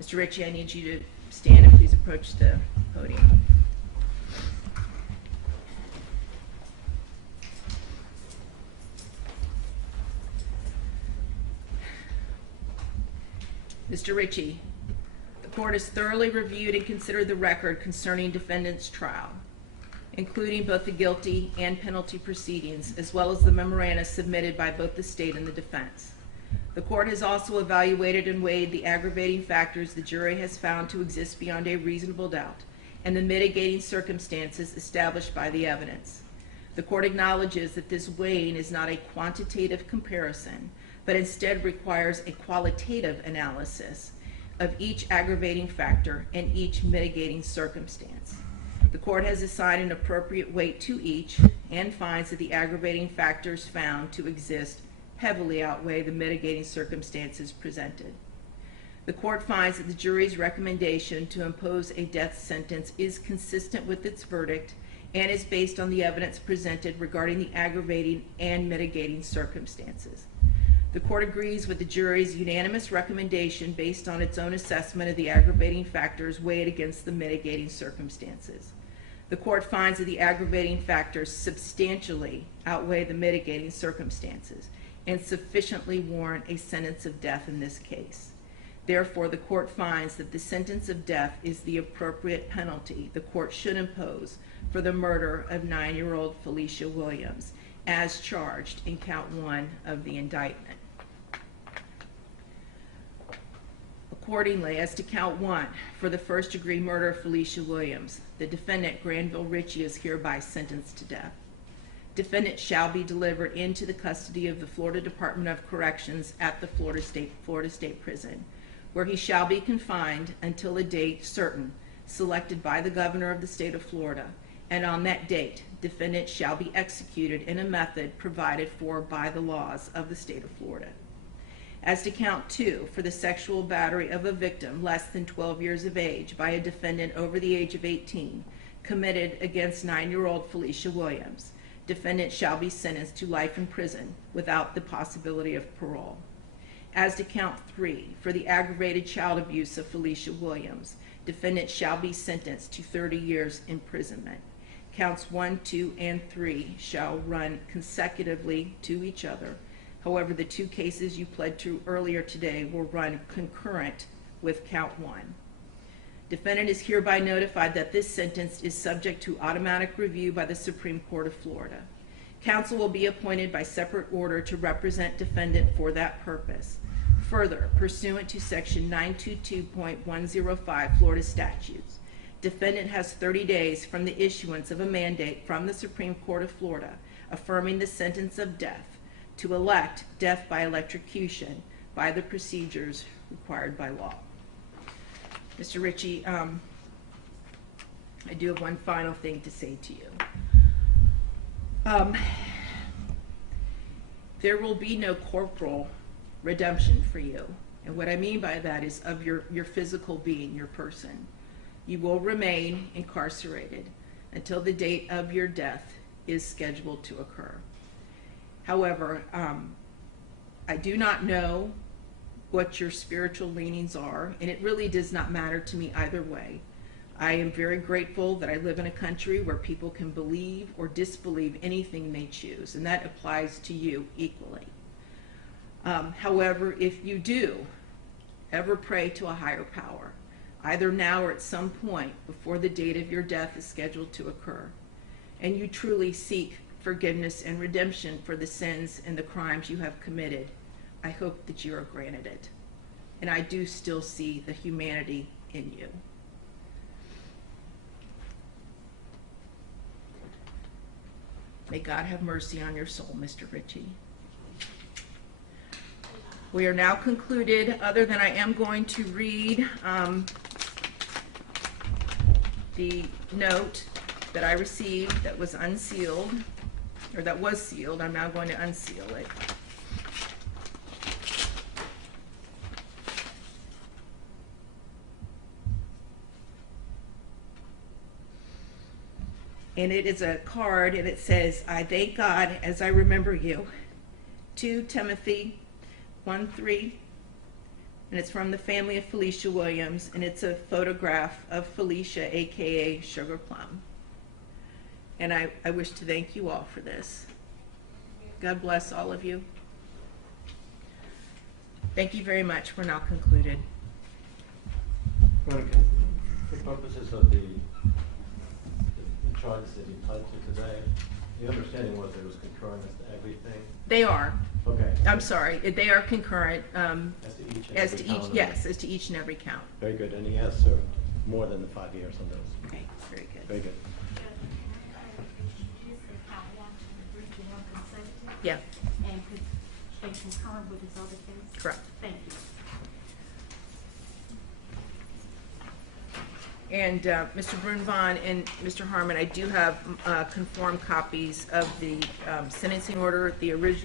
Mr. Ritchie, I need you to stand and please approach the podium. Mr. Ritchie, the court has thoroughly reviewed and considered the record concerning defendant's trial, including both the guilty and penalty proceedings, as well as the memoranda submitted by both the state and the defense. The court has also evaluated and weighed the aggravating factors the jury has found to exist beyond a reasonable doubt and the mitigating circumstances established by the evidence. The court acknowledges that this weighing is not a quantitative comparison, but instead requires a qualitative analysis of each aggravating factor and each mitigating circumstance. The court has assigned an appropriate weight to each and finds that the aggravating factors found to exist heavily outweigh the mitigating circumstances presented. The court finds that the jury's recommendation to impose a death sentence is consistent with its verdict and is based on the evidence presented regarding the aggravating and mitigating circumstances. The court agrees with the jury's unanimous recommendation based on its own assessment of the aggravating factors weighed against the mitigating circumstances. The court finds that the aggravating factors substantially outweigh the mitigating circumstances and sufficiently warrant a sentence of death in this case. Therefore, the court finds that the sentence of death is the appropriate penalty the court should impose for the murder of 9-year-old Felicia Williams, as charged in count 1 of the indictment. Accordingly, as to count 1, for the first-degree murder of Felicia Williams, the defendant, Granville Ritchie, is hereby sentenced to death. Defendant shall be delivered into the custody of the Florida Department of Corrections at the Florida State Prison, where he shall be confined until a date certain, selected by the governor of the state of Florida, and on that date, defendant shall be executed in a method provided for by the laws of the state of Florida. As to count 2, for the sexual battery of a victim less than 12 years of age by a defendant over the age of 18, committed against 9-year-old Felicia Williams, defendant shall be sentenced to life in prison without the possibility of parole. As to count 3, for the aggravated child abuse of Felicia Williams, defendant shall be sentenced to 30 years imprisonment. Counts 1, 2, and 3 shall run consecutively to each other. However, the 2 cases you pled to earlier today will run concurrent with count 1. Defendant is hereby notified that this sentence is subject to automatic review by the Supreme Court of Florida. Counsel will be appointed by separate order to represent defendant for that purpose. Further, pursuant to section 922.105 Florida statutes, defendant has 30 days from the issuance of a mandate from the Supreme Court of Florida affirming the sentence of death to elect death by electrocution by the procedures required by law. Mr. Ritchie, I do have one final thing to say to you. There will be no corporal redemption for you. And what I mean by that is of your physical being, your person. You will remain incarcerated until the date of your death is scheduled to occur. However, I do not know what your spiritual leanings are, and it really does not matter to me either way. I am very grateful that I live in a country where people can believe or disbelieve anything they choose, and that applies to you equally. However, if you do ever pray to a higher power, either now or at some point before the date of your death is scheduled to occur, and you truly seek forgiveness and redemption for the sins and the crimes you have committed, I hope that you are granted it. And I do still see the humanity in you. May God have mercy on your soul, Mr. Ritchie. We are now concluded, other than I am going to read the note that I received that was unsealed, or that was sealed. I'm now going to unseal it. And it is a card, and it says, "I thank God as I remember you." 2 Timothy 1:3, and it's from the family of Felicia Williams, and it's a photograph of Felicia, aka Sugar Plum. And I wish to thank you all for this. God bless all of you. Thank you very much. We're now concluded. Veronica, for purposes of the charges that you pled to today, the understanding was it was concurrent as to everything? They are. Okay. I'm sorry. They are concurrent. As to each and every count? Yes, as to each and every count. Very good. And he has served more than the 5 years on those. Okay, very good. Very good. Yeah, And could they concur with his other case? correct. Thank you. And Mr. Brunvon and Mr. Harmon, I do have conformed copies of the sentencing order, the original.